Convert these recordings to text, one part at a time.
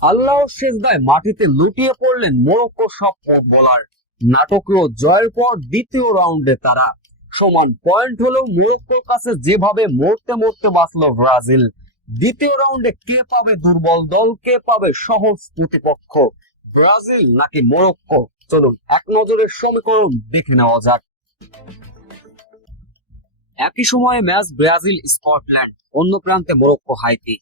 আল্লাহর সিজদায় মাটিতে লুটিয়ে পড়লেন মরক্কোর সব ফুটবলার। নাটকীয় জয়ের পর দ্বিতীয় রাউন্ডে তারা সমান পয়েন্ট হলেও মরক্কোর কাছে যেভাবে মরতে মরতে বাঁচল ব্রাজিল। দ্বিতীয় রাউন্ডে কে পাবে দুর্বল দল, কে পাবে সহজ প্রতিপক্ষ, ব্রাজিল নাকি মরক্কো? চলুন এক নজরের সমীকরণ দেখে নেওয়া যাক। একই সময়ে ম্যাচ ব্রাজিল স্কটল্যান্ড, অন্য প্রান্তে মরক্কো হাইতি।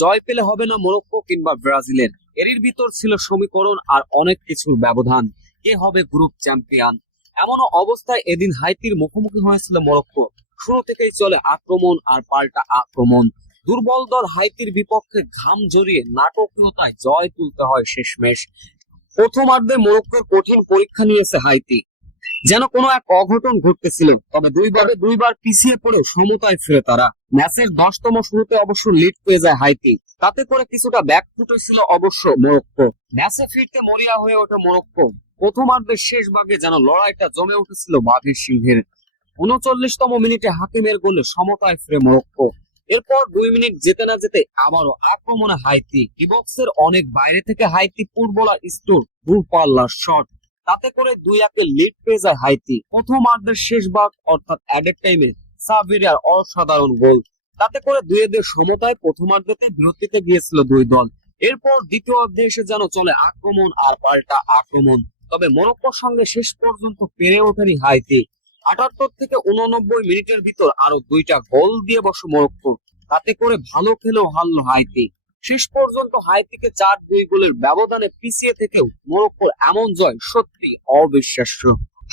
জয় পেলে হবে না মরক্কো কিংবা ব্রাজিলের, এরই ভিতর ছিল সমীকরণ আর অনেক কিছুর ব্যবধান। কে হবে গ্রুপ চ্যাম্পিয়ন? এমন অবস্থায় এদিন হাইতির মুখোমুখি হয়েছিল মরক্কো। শুরু থেকেই চলে আক্রমণ আর পাল্টা আক্রমণ। দুর্বল দল হাইতির বিপক্ষে ঘাম জড়িয়ে নাটকীয়তায় জয় তুলতে হয় শেষমেশ। প্রথমার্ধে মরক্কোর কঠিন পরীক্ষা নিয়েছে হাইতি, যেন কোনো এক অঘটন ঘটতেছিল। তবে দুইবার পিছিয়ে পড়েও সমতায় ফিরে তারা। ম্যাচের 10তম শুরুতে অবশ্য লিড পেয়ে যায় হাইতি, তাতে করে কিছুটা ব্যাকফুটে ছিল অবশ্য মরক্কো। ম্যাচে ফিরতে মরিয়া হয়ে ওঠে মরক্কো। প্রথমার্ধের শেষ ভাগে যেন লড়াইটা জমে উঠেছিল বাঘের সিংহের। 39তম মিনিটে হাকিমের গোলে সমতায় ফিরে মরক্কো। এরপর 2 মিনিট যেতে না যেতে আবারও আক্রমণে হাইতি। ডিবক্সের অনেক বাইরে থেকে হাইতি ফুটবলার স্টোর দূরপাল্লার শট, তাতে করে 2-1 লিড পেয়ে যায় হাইতি। প্রথমার্ধের শেষ ভাগ অর্থাৎ অ্যাডেড টাইমে সাভিরিয়ার অসাধারণ গোল, তাতে করে 2-2 সমতায় প্রথমার্ধেতে বিরতিতে গিয়েছিল দুই দল। এরপর দ্বিতীয় অর্ধে এসে যেন চলে আক্রমণ আর পাল্টা আক্রমণ। তবে মরক্কোর সঙ্গে শেষ পর্যন্ত পেরে ওঠেনি হাইতি। 78 থেকে 89 মিনিটের ভিতর আরো 2টা গোল দিয়ে বসে মরক্কো, তাতে করে ভালো খেলেও হারলো হাইতি। শেষ পর্যন্ত হাইতিকে 4-2 গোলের ব্যবধানে পিছিয়ে থেকেও মরক্কোর এমন জয় সত্যি অবিশ্বাস্য।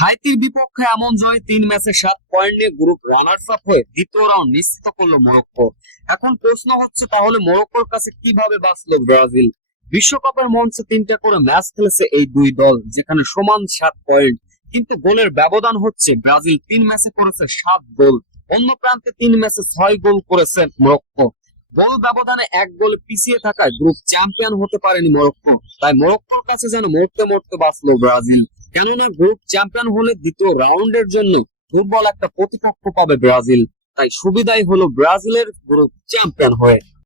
হাইতির বিপক্ষে এমন জয় 3 ম্যাচে 7 পয়েন্ট নিয়ে গ্রুপ রানার্স আপ হয়ে দ্বিতীয় রাউন্ড নিশ্চিত করলো মরক্কো। এখন প্রশ্ন হচ্ছে, তাহলে মরক্কোর কাছে কিভাবে বাঁচলো ব্রাজিল? বিশ্বকাপের মঞ্চে 3টা করে ম্যাচ খেলেছে এই দুই দল, যেখানে সমান 7 পয়েন্ট, কিন্তু গোলের ব্যবধান হচ্ছে ব্রাজিল 3 ম্যাচে করেছে 7 গোল, অন্য প্রান্তে 3 ম্যাচে 6 গোল করেছে মরক্কো। গোল ব্যবধানে 1 গোলে পিছিয়ে থাকায় গ্রুপ চ্যাম্পিয়ন হতে পারেনি মরক্কো। তাই মরক্কোর কাছে যেন মরতে মরতে বাঁচলো ব্রাজিল। কেননা গ্রুপ চ্যাম্পিয়ন হলে দ্বিতীয় রাউন্ডের জন্য দুর্বল একটা প্রতিপক্ষ পাবে ব্রাজিল। তাই সুবিধাই হলো ব্রাজিলের গ্রুপ চ্যাম্পিয়ন হয়ে।